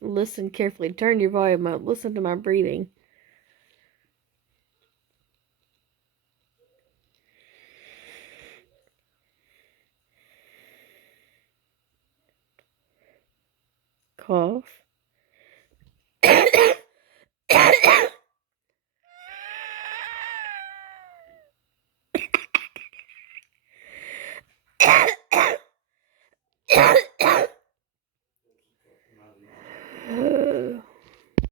Listen carefully. Turn your volume up. Listen to my breathing. Cough.